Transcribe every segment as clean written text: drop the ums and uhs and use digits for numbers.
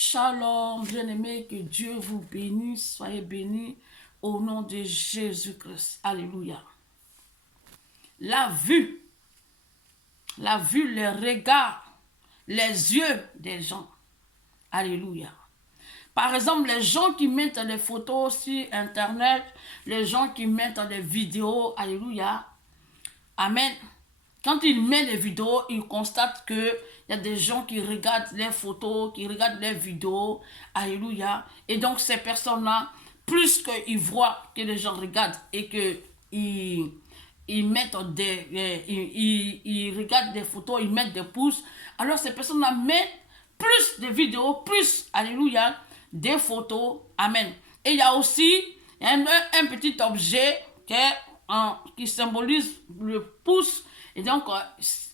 Shalom, bien-aimés, que Dieu vous bénisse, soyez bénis au nom de Jésus-Christ. Alléluia. La vue, les regards, les yeux des gens. Alléluia. Par exemple, les gens qui mettent des photos sur Internet, les gens qui mettent des vidéos, alléluia. Amen. Quand ils mettent des vidéos, ils constatent qu'il y a des gens qui regardent les photos, qui regardent les vidéos. Alléluia. Et donc, ces personnes-là, plus qu'ils voient que les gens regardent et qu'ils mettent ils regardent des photos, ils mettent des pouces, alors ces personnes-là mettent plus de vidéos, plus, alléluia, des photos. Amen. Et il y a aussi un petit objet qui symbolise le pouce. Et donc,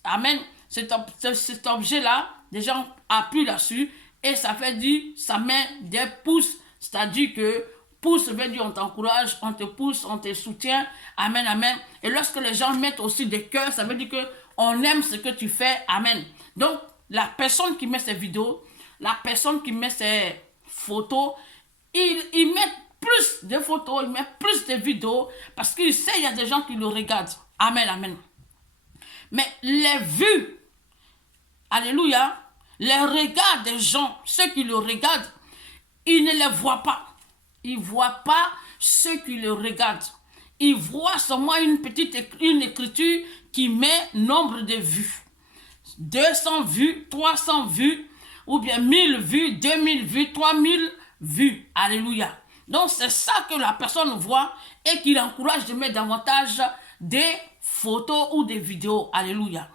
amen, cet objet-là, les gens appuient là-dessus et ça fait dire, ça met des pouces. C'est-à-dire que pouce veut dire on t'encourage, on te pousse, on te soutient. Amen, amen. Et lorsque les gens mettent aussi des cœurs, ça veut dire qu'on aime ce que tu fais. Amen. Donc, la personne qui met ses vidéos, la personne qui met ses photos, il met plus de photos, il met plus de vidéos parce qu'il sait qu'il y a des gens qui le regardent. Amen, amen. Mais les vues, alléluia, les regards des gens, ceux qui le regardent, ils ne les voient pas. Ils ne voient pas ceux qui le regardent. Ils voient seulement une écriture qui met nombre de vues. 200 vues, 300 vues, ou bien 1000 vues, 2000 vues, 3000 vues. Alléluia. Donc c'est ça que la personne voit et qui l'encourage de mettre davantage des photos ou des vidéos. Alléluia.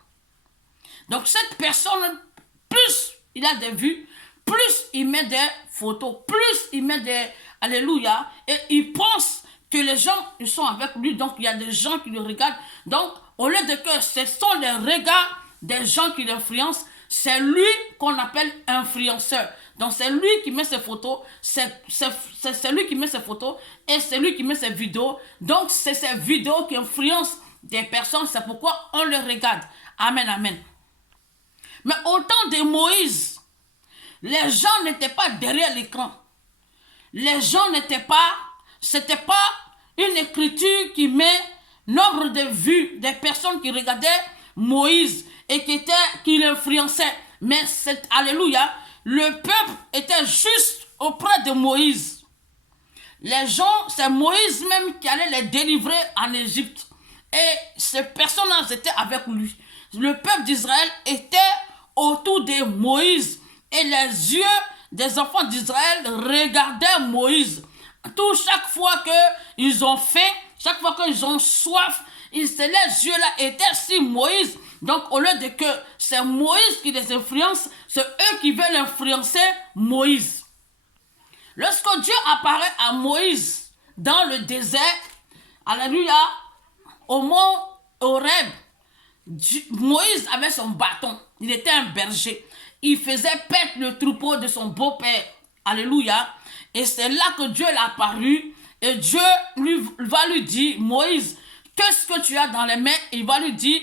Donc cette personne, plus il a des vues, plus il met des photos, plus il met des... Alléluia. Et il pense que les gens ils sont avec lui, donc il y a des gens qui le regardent. Donc au lieu de que ce sont les regards des gens qui l'influencent, c'est lui qu'on appelle influenceur. Donc c'est lui qui met ses photos, c'est lui qui met ses photos et c'est lui qui met ses vidéos. Donc c'est ces vidéos qui influencent des personnes, c'est pourquoi on les regarde. Amen, amen. Mais au temps de Moïse, les gens n'étaient pas derrière l'écran. Les gens n'étaient pas, c'était pas une écriture qui met nombre de vues des personnes qui regardaient Moïse et qui l'influençaient. Mais alléluia, le peuple était juste auprès de Moïse. Les gens, c'est Moïse même qui allait les délivrer en Égypte. Et ces personnes-là étaient avec lui. Le peuple d'Israël était autour de Moïse. Et les yeux des enfants d'Israël regardaient Moïse. Chaque fois qu'ils ont faim, chaque fois qu'ils ont soif, les yeux-là étaient sur Moïse. Donc au lieu de que c'est Moïse qui les influence, c'est eux qui veulent influencer Moïse. Lorsque Dieu apparaît à Moïse dans le désert, alléluia, au mont Horeb, Moïse avait son bâton. Il était un berger. Il faisait paître le troupeau de son beau-père. Alléluia. Et c'est là que Dieu l'a apparu. Et Dieu va lui dire, Moïse, qu'est-ce que tu as dans les mains? Il va lui dire,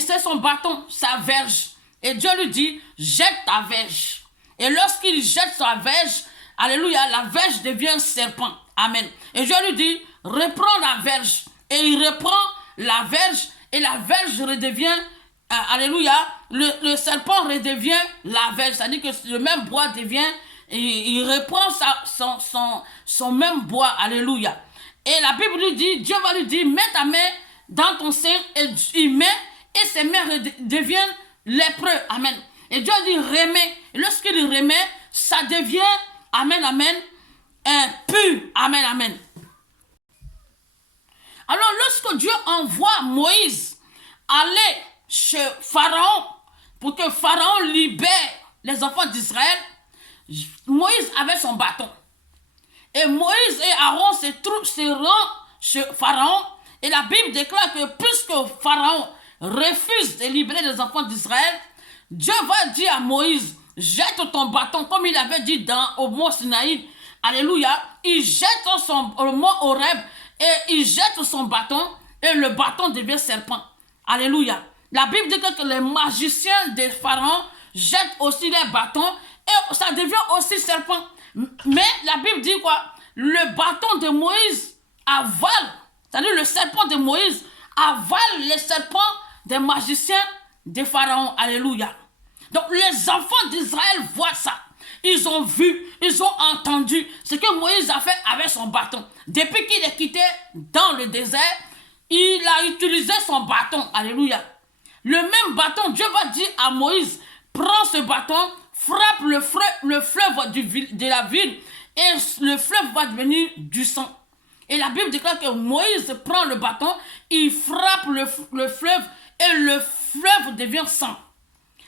c'est son bâton, sa verge. Et Dieu lui dit, jette ta verge. Et lorsqu'il jette sa verge, alléluia, la verge devient un serpent. Amen. Et Dieu lui dit, reprends la verge. Et il reprend la verge. Et la verge redevient, alléluia, le serpent redevient la verge. C'est-à-dire que le même bois devient, il reprend son même bois. Alléluia. Et la Bible lui dit, Dieu va lui dire, mets ta main dans ton sein. Et il met, et ses mains deviennent lépreux. Amen. Et Dieu dit, remets. Et lorsqu'il remet, ça devient, amen, amen, pur. Amen, amen. Alors, lorsque Dieu envoie Moïse aller chez Pharaon pour que Pharaon libère les enfants d'Israël, Moïse avait son bâton. Et Moïse et Aaron se rendent chez Pharaon. Et la Bible déclare que puisque Pharaon refuse de libérer les enfants d'Israël, Dieu va dire à Moïse, jette ton bâton, comme il avait dit au mont Sinaï. Alléluia. Il jette au mont Horeb et il jette son bâton et le bâton devient serpent. Alléluia. La Bible dit que les magiciens de Pharaon jettent aussi les bâtons et ça devient aussi aussi serpent. Mais la Bible dit quoi? Le bâton de Moïse avale, c'est-à-dire le serpent de Moïse avale les serpents des magiciens de Pharaon. Alléluia. Donc les enfants d'Israël voient ça. Ils ont vu, ils ont entendu ce que Moïse a fait avec son bâton. Depuis qu'il est quitté dans le désert, il a utilisé son bâton. Alléluia. Le même bâton, Dieu va dire à Moïse, prends ce bâton, frappe le fleuve de la ville et le fleuve va devenir du sang. Et la Bible déclare que Moïse prend le bâton, il frappe le fleuve et le fleuve devient sang.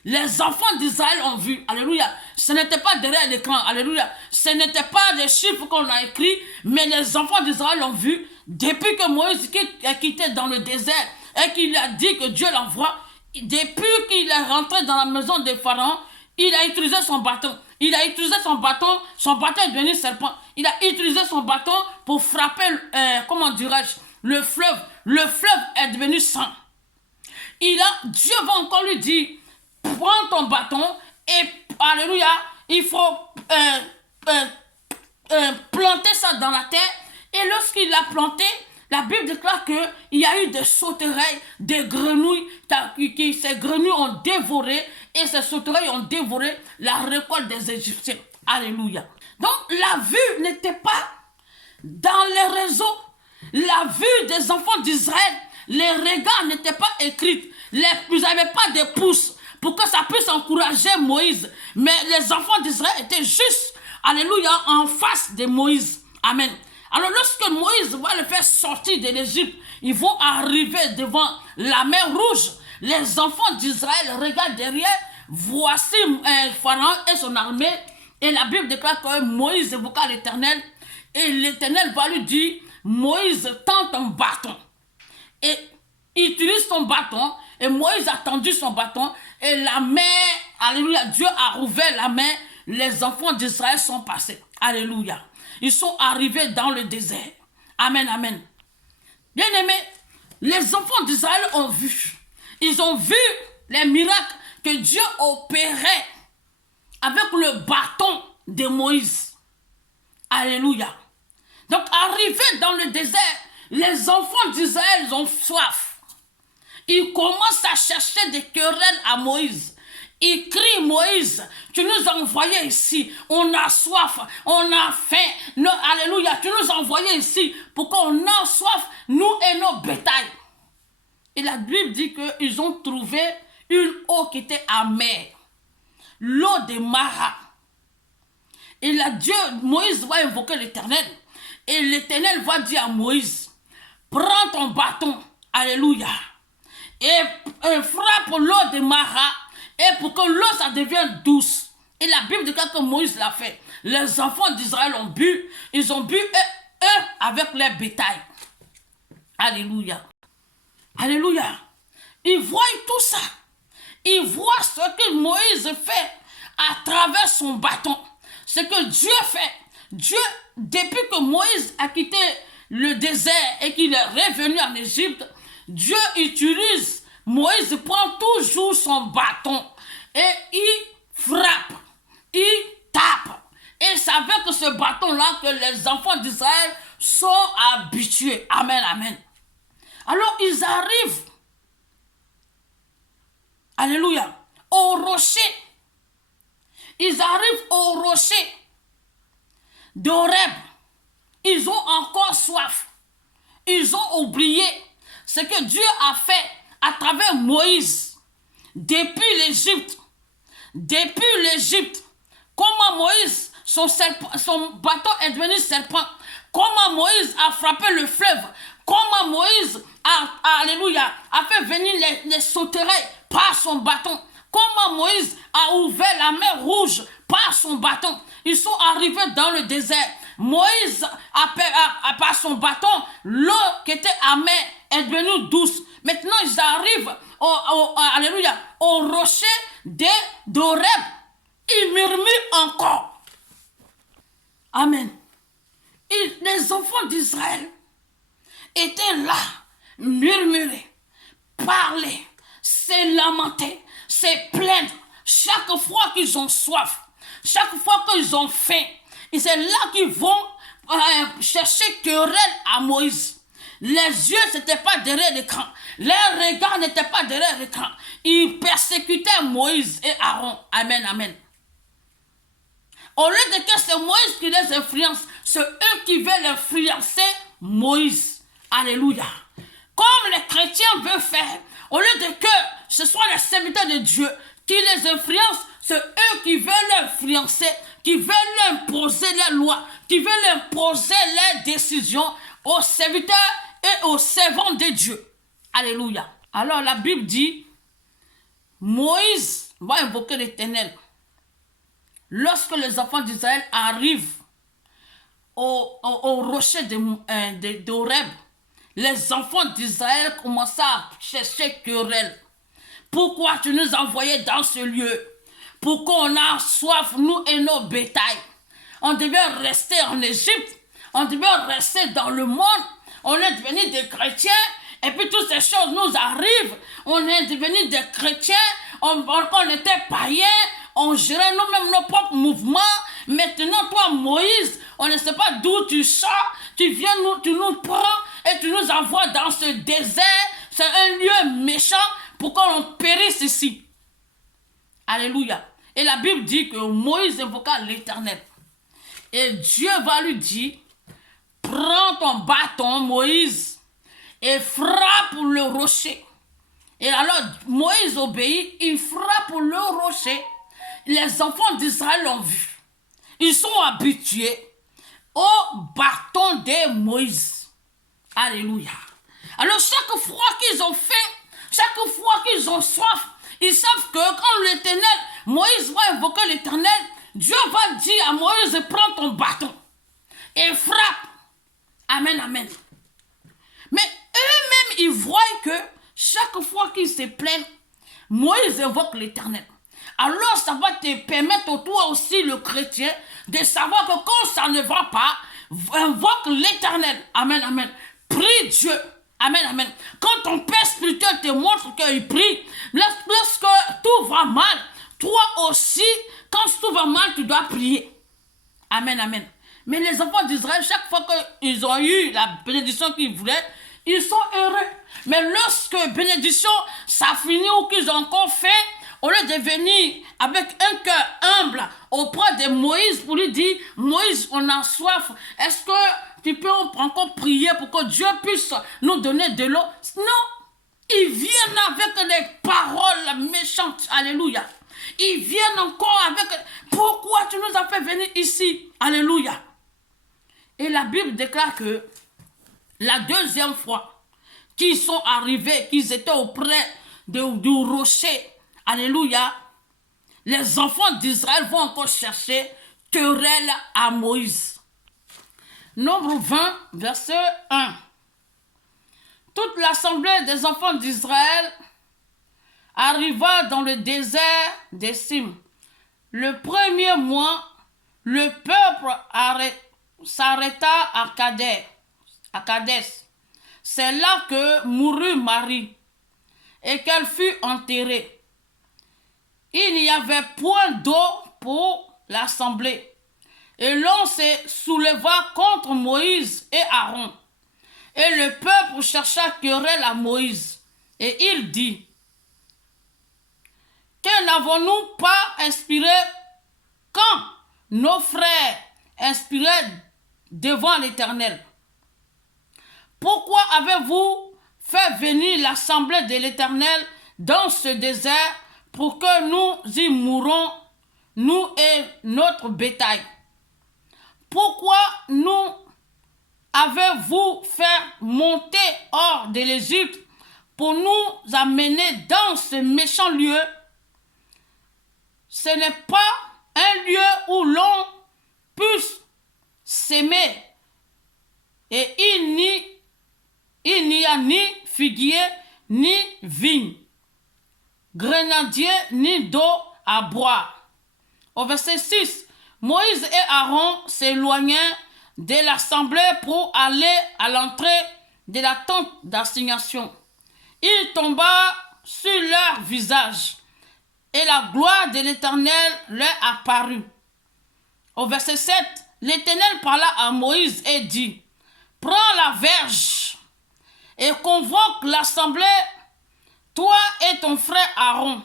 Les enfants d'Israël ont vu, alléluia, ce n'était pas derrière l'écran, alléluia, ce n'était pas des chiffres qu'on a écrits, mais les enfants d'Israël ont vu, depuis que Moïse est quitté dans le désert et qu'il a dit que Dieu l'envoie, depuis qu'il est rentré dans la maison de Pharaon, il a utilisé son bâton. Il a utilisé son bâton est devenu serpent. Il a utilisé son bâton pour frapper, comment dirais-je, le fleuve. Le fleuve est devenu sang. Dieu va encore lui dire, prends ton bâton et, alléluia, il faut planter ça dans la terre. Et lorsqu'il l'a planté, la Bible déclare qu'il y a eu des sauterelles, des grenouilles, ces grenouilles ont dévoré, et ces sauterelles ont dévoré la récolte des Égyptiens. Alléluia. Donc la vue n'était pas dans les réseaux. La vue des enfants d'Israël, les regards n'étaient pas écrits. Vous n'avez pas de pouces pour que ça puisse encourager Moïse. Mais les enfants d'Israël étaient juste, alléluia, en face de Moïse. Amen. Alors lorsque Moïse va le faire sortir de l'Égypte, ils vont arriver devant la mer Rouge. Les enfants d'Israël regardent derrière, voici Pharaon et son armée. Et la Bible déclare que Moïse évoqua l'Éternel. Et l'Éternel va lui dire, Moïse, tends ton bâton. Et il utilise son bâton. Et Moïse a tendu son bâton. Et la mer, alléluia, Dieu a rouvert la mer. Les enfants d'Israël sont passés. Alléluia. Ils sont arrivés dans le désert. Amen, amen. Bien-aimés, les enfants d'Israël ont vu. Ils ont vu les miracles que Dieu opérait avec le bâton de Moïse. Alléluia. Donc, arrivés dans le désert, les enfants d'Israël ont soif. Ils commencent à chercher des querelles à Moïse. Il crie, Moïse, tu nous as envoyés ici, on a soif, on a faim, alléluia, tu nous as envoyés ici pour qu'on ait soif, nous et nos bétails. Et la Bible dit qu'ils ont trouvé une eau qui était amère, l'eau de Mara. Et là, Moïse va invoquer l'Éternel, et l'Éternel va dire à Moïse, prends ton bâton, alléluia, et frappe l'eau de Mara, et pour que l'eau, ça devienne douce. Et la Bible dit que Moïse l'a fait. Les enfants d'Israël ont bu. Ils ont bu, eux, avec les bétails. Alléluia. Alléluia. Ils voient tout ça. Ils voient ce que Moïse fait à travers son bâton. Ce que Dieu fait. Dieu, depuis que Moïse a quitté le désert et qu'il est revenu en Égypte, Dieu utilise, Moïse prend toujours son bâton et il frappe, il tape. Et c'est avec ce bâton-là que les enfants d'Israël sont habitués. Amen, amen. Alors ils arrivent, alléluia, au rocher. Ils arrivent au rocher d'Horeb. Ils ont encore soif. Ils ont oublié ce que Dieu a fait à travers Moïse depuis l'Égypte. Depuis l'Égypte, comment Moïse, son bâton est devenu serpent. Comment Moïse a frappé le fleuve. Comment Moïse alléluia, a fait venir les sauterelles par son bâton. Comment Moïse a ouvert la mer Rouge par son bâton. Ils sont arrivés dans le désert. Moïse, par son bâton, l'eau qui était amère est devenue douce. Maintenant, ils arrivent alléluia, au rocher d'Horeb. Ils murmurent encore. Amen. Et les enfants d'Israël étaient là, murmurer, parler, se lamenter, se plaindre chaque fois qu'ils ont soif. Chaque fois qu'ils ont faim, et c'est là qu'ils vont chercher querelle à Moïse. Les yeux n'étaient pas derrière l'écran. Leurs regards n'étaient pas derrière l'écran. Ils persécutaient Moïse et Aaron. Amen, amen. Au lieu de que c'est Moïse qui les influence, c'est eux qui veulent influencer Moïse. Alléluia. Comme les chrétiens veulent faire, au lieu de que ce soit les serviteurs de Dieu qui les influencent, c'est eux qui veulent l'influencer, qui veulent imposer les lois, qui veulent imposer les décisions aux serviteurs et aux servants de Dieu. Alléluia. Alors la Bible dit, Moïse va invoquer l'Éternel. Lorsque les enfants d'Israël arrivent au rocher d'Horeb, les enfants d'Israël commencent à chercher querelle. Pourquoi tu nous as envoyés dans ce lieu? Pourquoi on a soif, nous et nos bétails? On devait rester en Égypte, on devait rester dans le monde, on est devenu des chrétiens, et puis toutes ces choses nous arrivent, on est devenu des chrétiens, on était païens, on gérait nous-mêmes nos propres mouvements. Maintenant, toi, Moïse, on ne sait pas d'où tu sors, tu viens, tu nous prends et tu nous envoies dans ce désert. C'est un lieu méchant pour qu'on périsse ici. Alléluia. Et la Bible dit que Moïse invoqua l'Éternel. Et Dieu va lui dire, prends ton bâton, Moïse, et frappe le rocher. Et alors, Moïse obéit, il frappe le rocher. Les enfants d'Israël l'ont vu. Ils sont habitués au bâton de Moïse. Alléluia. Alors, chaque fois qu'ils ont faim, chaque fois qu'ils ont soif, ils savent que quand l'Éternel, Moïse va invoquer l'Éternel, Dieu va dire à Moïse, prends ton bâton et frappe. Amen, amen. Mais eux-mêmes, ils voient que chaque fois qu'ils se plaignent, Moïse invoque l'Éternel. Alors ça va te permettre, toi aussi le chrétien, de savoir que quand ça ne va pas, invoque l'Éternel. Amen, amen. Prie Dieu. Amen, amen. Quand ton père spirituel te montre qu'il prie, lorsque tout va mal, toi aussi, quand tout va mal, tu dois prier. Amen, amen. Mais les enfants d'Israël, chaque fois qu'ils ont eu la bénédiction qu'ils voulaient, ils sont heureux. Mais lorsque bénédiction, ça finit ou qu'ils ont encore fait, au lieu de venir avec un cœur humble auprès de Moïse pour lui dire, Moïse, on a soif, est-ce que tu peux encore prier pour que Dieu puisse nous donner de l'eau? Non, ils viennent avec des paroles méchantes, alléluia. Ils viennent encore avec, pourquoi tu nous as fait venir ici, alléluia. Et la Bible déclare que la deuxième fois qu'ils sont arrivés, qu'ils étaient auprès du rocher, alléluia, les enfants d'Israël vont encore chercher querelle à Moïse. Nombre 20, verset 1. Toute l'assemblée des enfants d'Israël arriva dans le désert des Sim. Le premier mois, le peuple s'arrêta à Kadès. C'est là que mourut Marie et qu'elle fut enterrée. Il n'y avait point d'eau pour l'assemblée. Et l'on se souleva contre Moïse et Aaron. Et le peuple chercha querelle à Moïse. Et il dit, que n'avons-nous pas inspiré quand nos frères inspiraient devant l'Éternel? Pourquoi avez-vous fait venir l'assemblée de l'Éternel dans ce désert pour que nous y mourons, nous et notre bétail? Pourquoi nous avez-vous fait monter hors de l'Égypte pour nous amener dans ce méchant lieu? Ce n'est pas un lieu où l'on puisse s'aimer, et il n'y a ni figuier, ni vigne, grenadier, ni d'eau à boire. Au verset 6, Moïse et Aaron s'éloignèrent de l'assemblée pour aller à l'entrée de la tente d'assignation. Il tomba sur leur visage, et la gloire de l'Éternel leur apparut. Au verset 7, l'Éternel parla à Moïse et dit, prends la verge et convoque l'assemblée, toi et ton frère Aaron.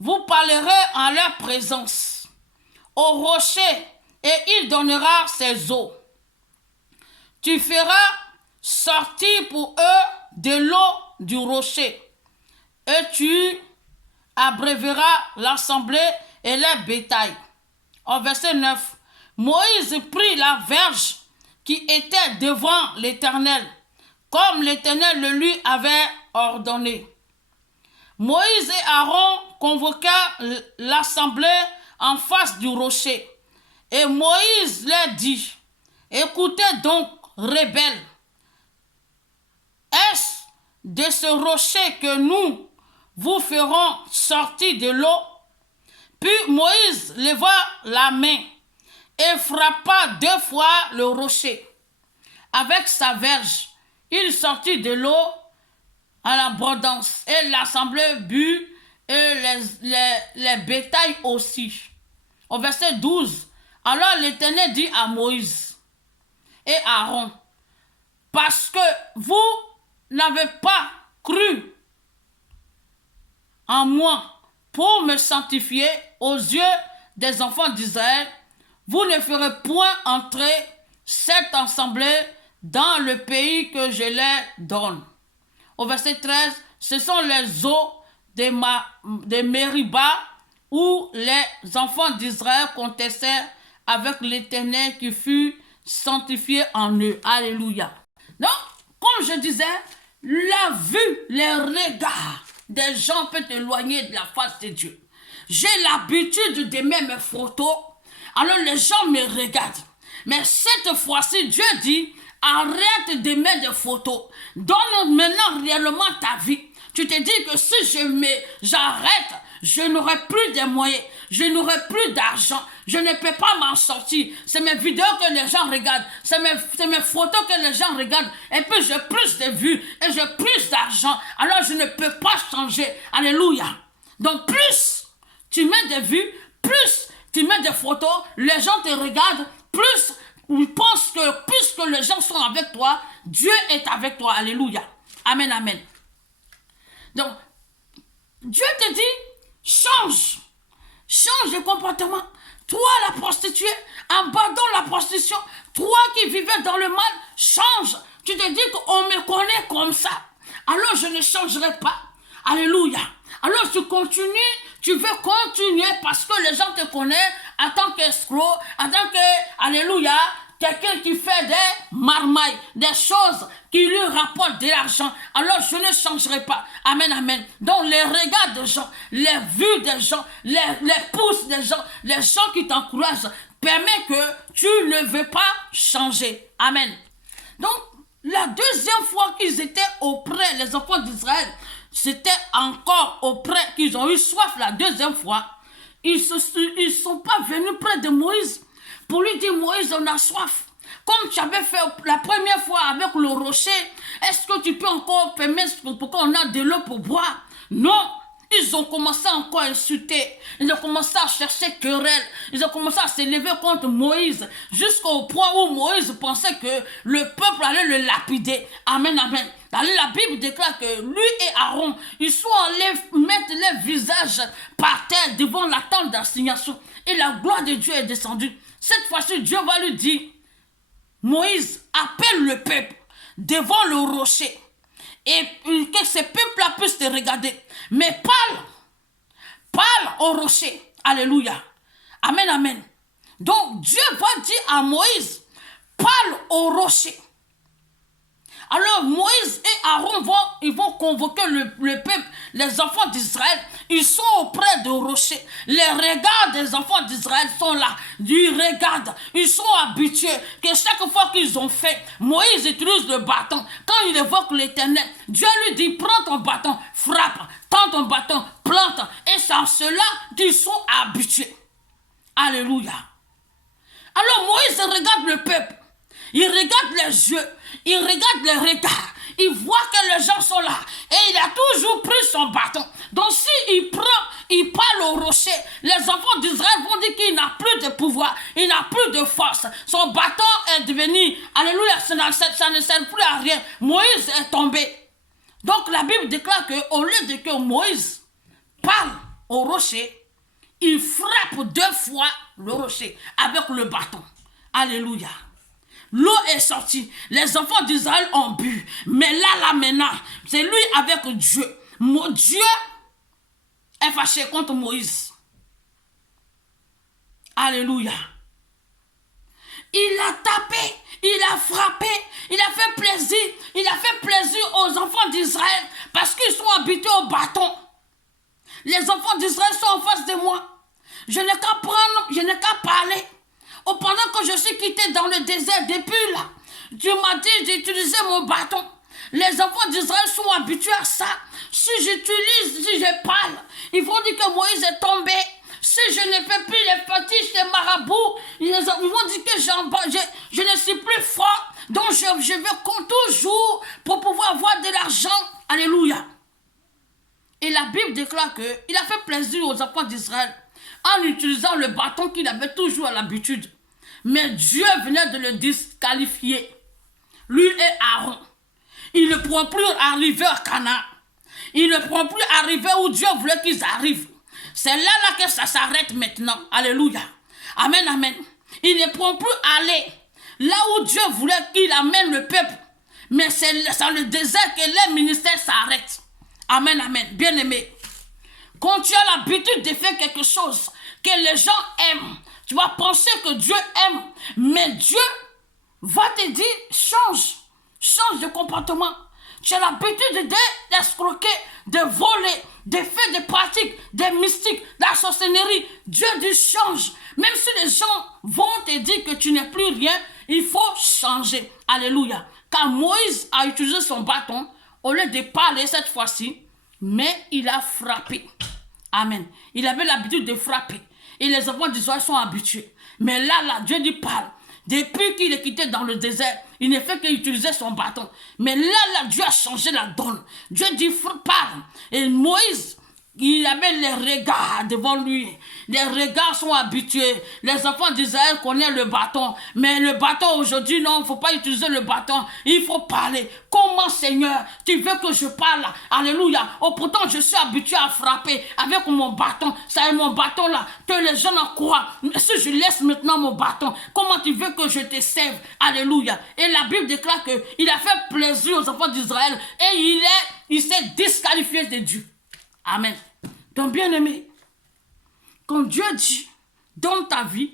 Vous parlerez en leur présence au rocher et il donnera ses eaux. Tu feras sortir pour eux de l'eau du rocher et tu abreuveras l'assemblée et les bétails. Au verset 9, Moïse prit la verge qui était devant l'Éternel, comme l'Éternel le lui avait ordonné. Moïse et Aaron convoquèrent l'assemblée en face du rocher. Et Moïse leur dit, écoutez donc, rebelles, est-ce de ce rocher que nous vous ferons sortir de l'eau? Puis Moïse leva la main et frappa 2 fois le rocher. Avec sa verge, il sortit de l'eau en abondance, et l'assemblée but, et les bétails aussi. Au verset 12, alors l'Éternel dit à Moïse et Aaron, parce que vous n'avez pas cru en moi pour me sanctifier aux yeux des enfants d'Israël, vous ne ferez point entrer cette assemblée dans le pays que je leur donne. Au verset 13, ce sont les eaux de Mériba où les enfants d'Israël contestèrent avec l'Éternel qui fut sanctifié en eux. Alléluia. Donc, comme je disais, la vue, les regards des gens peuvent t'éloigner de la face de Dieu. J'ai l'habitude d'aimer mes photos, alors les gens me regardent. Mais cette fois-ci, Dieu dit, arrête d'aimer des photos. Donne maintenant réellement ta vie. Tu te dis que si j'arrête, je n'aurai plus de moyens, je n'aurai plus d'argent, je ne peux pas m'en sortir. C'est mes vidéos que les gens regardent, c'est mes photos que les gens regardent, et puis j'ai plus de vues, et j'ai plus d'argent, alors je ne peux pas changer. Alléluia. Donc plus tu mets des vues, plus tu mets des photos, les gens te regardent, plus ils pensent que puisque les gens sont avec toi, Dieu est avec toi. Alléluia. Amen, amen. Donc, Dieu te dit, change de comportement. Toi, la prostituée, abandonne la prostitution. Toi qui vivais dans le mal, change. Tu te dis qu'on me connaît comme ça. Alors je ne changerai pas. Alléluia. Alors tu continues, tu veux continuer parce que les gens te connaissent en tant qu'escroc, en tant que, alléluia, quelqu'un qui fait des marmailles, des choses qui lui rapportent de l'argent. Alors je ne changerai pas. Amen, amen. Donc les regards des gens, les vues des gens, les pouces des gens, les gens qui t'encouragent, permet que tu ne veux pas changer. Amen. Donc la deuxième fois qu'ils étaient auprès, les enfants d'Israël, c'était encore auprès qu'ils ont eu soif la deuxième fois. Ils ne sont pas venus près de Moïse pour lui dire, Moïse, on a soif. Comme tu avais fait la première fois avec le rocher, est-ce que tu peux encore permettre pour qu'on ait de l'eau pour boire? Non. Ils ont commencé encore à insulter. Ils ont commencé à chercher querelle. Ils ont commencé à s'élever contre Moïse. Jusqu'au point où Moïse pensait que le peuple allait le lapider. Amen, amen. La Bible déclare que lui et Aaron, ils sont allés mettre leur visage par terre devant la tente d'assignation. Et la gloire de Dieu est descendue. Cette fois-ci, Dieu va lui dire, Moïse, appelle le peuple devant le rocher. Et que ce peuple-là puisse te regarder. Mais parle au rocher. Alléluia. Amen, amen. Donc Dieu va dire à Moïse, parle au rocher. Alors Moïse et Aaron vont convoquer le peuple, les enfants d'Israël. Ils sont auprès du rocher. Les regards des enfants d'Israël sont là. Ils regardent. Ils sont habitués que chaque fois qu'ils ont fait, Moïse utilise le bâton. Quand il évoque l'Éternel, Dieu lui dit, prends ton bâton, frappe, tends ton bâton, plante. Et c'est en cela qu'ils sont habitués. Alléluia. Alors Moïse regarde le peuple. Il regarde les yeux, il regarde les regards, Il voit que les gens sont là. Et il a toujours pris son bâton. Donc s'il il parle au rocher, les enfants d'Israël vont dire qu'il n'a plus de pouvoir, il n'a plus de force. Son bâton est devenu, alléluia, ça ne sert plus à rien. Moïse est tombé. Donc la Bible déclare qu'au lieu de que Moïse parle au rocher, il frappe 2 fois le rocher avec le bâton. Alléluia. L'eau est sortie. Les enfants d'Israël ont bu. Mais là maintenant, c'est lui avec Dieu. Dieu est fâché contre Moïse. Alléluia. Il a tapé, il a frappé, il a fait plaisir. Il a fait plaisir aux enfants d'Israël parce qu'ils sont habitués au bâton. Les enfants d'Israël sont en face de moi. Je n'ai qu'à prendre, je n'ai qu'à parler. Pendant que je suis quitté dans le désert, depuis là, Dieu m'a dit d'utiliser mon bâton. Les enfants d'Israël sont habitués à ça. Si je parle, ils vont dire que Moïse est tombé. Si je ne fais plus les fétiches, les marabouts, ils vont dire que je ne suis plus fort. Donc je vais toujours pour pouvoir avoir de l'argent. Alléluia. Et la Bible déclare qu'il a fait plaisir aux enfants d'Israël en utilisant le bâton qu'il avait toujours à l'habitude. Mais Dieu venait de le disqualifier. Lui et Aaron. Ils ne pourront plus arriver à Canaan. Ils ne pourront plus arriver où Dieu voulait qu'ils arrivent. C'est là que ça s'arrête maintenant. Alléluia. Amen, amen. Ils ne pourront plus aller là où Dieu voulait qu'il amène le peuple. Mais c'est dans le désert que les ministères s'arrêtent. Amen, amen. Bien-aimé. Quand tu as l'habitude de faire quelque chose que les gens aiment, tu vas penser que Dieu aime. Mais Dieu va te dire, change de comportement. Tu as l'habitude d'escroquer, de voler, de faire des pratiques, des mystiques, de la sorcellerie. Dieu dit change. Même si les gens vont te dire que tu n'es plus rien, il faut changer. Alléluia. Car Moïse a utilisé son bâton, au lieu de parler cette fois-ci, mais il a frappé. Amen. Il avait l'habitude de frapper. Et les enfants d'Israël sont habitués. Mais là, Dieu dit parle. Depuis qu'il est quitté dans le désert, il ne fait qu'utiliser son bâton. Mais là, Dieu a changé la donne. Dieu dit parle. Et Moïse, il avait les regards devant lui. Les regards sont habitués. Les enfants d'Israël connaissent le bâton. Mais le bâton aujourd'hui, non, il ne faut pas utiliser le bâton. Il faut parler. Comment, Seigneur, tu veux que je parle? Alléluia. Oh, pourtant, je suis habitué à frapper avec mon bâton. C'est mon bâton là que les gens en croient. Si je laisse maintenant mon bâton, comment tu veux que je te serve? Alléluia. Et la Bible déclare qu'il a fait plaisir aux enfants d'Israël et il s'est disqualifié de Dieu. Amen. Donc, bien-aimé, quand Dieu dit, donne ta vie,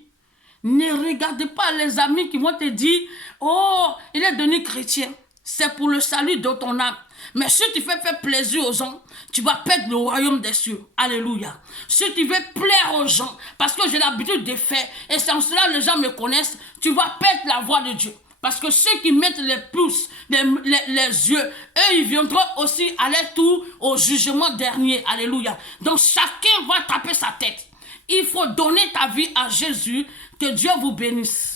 ne regarde pas les amis qui vont te dire, oh, il est devenu chrétien. C'est pour le salut de ton âme. Mais si tu fais faire plaisir aux gens, tu vas perdre le royaume des cieux. Alléluia. Si tu veux plaire aux gens, parce que j'ai l'habitude de faire, et c'est en cela que les gens me connaissent, tu vas perdre la voix de Dieu. Parce que ceux qui mettent les pouces, les yeux, eux, ils viendront aussi aller tout au jugement dernier. Alléluia. Donc, chacun va taper sa tête. Il faut donner ta vie à Jésus. Que Dieu vous bénisse.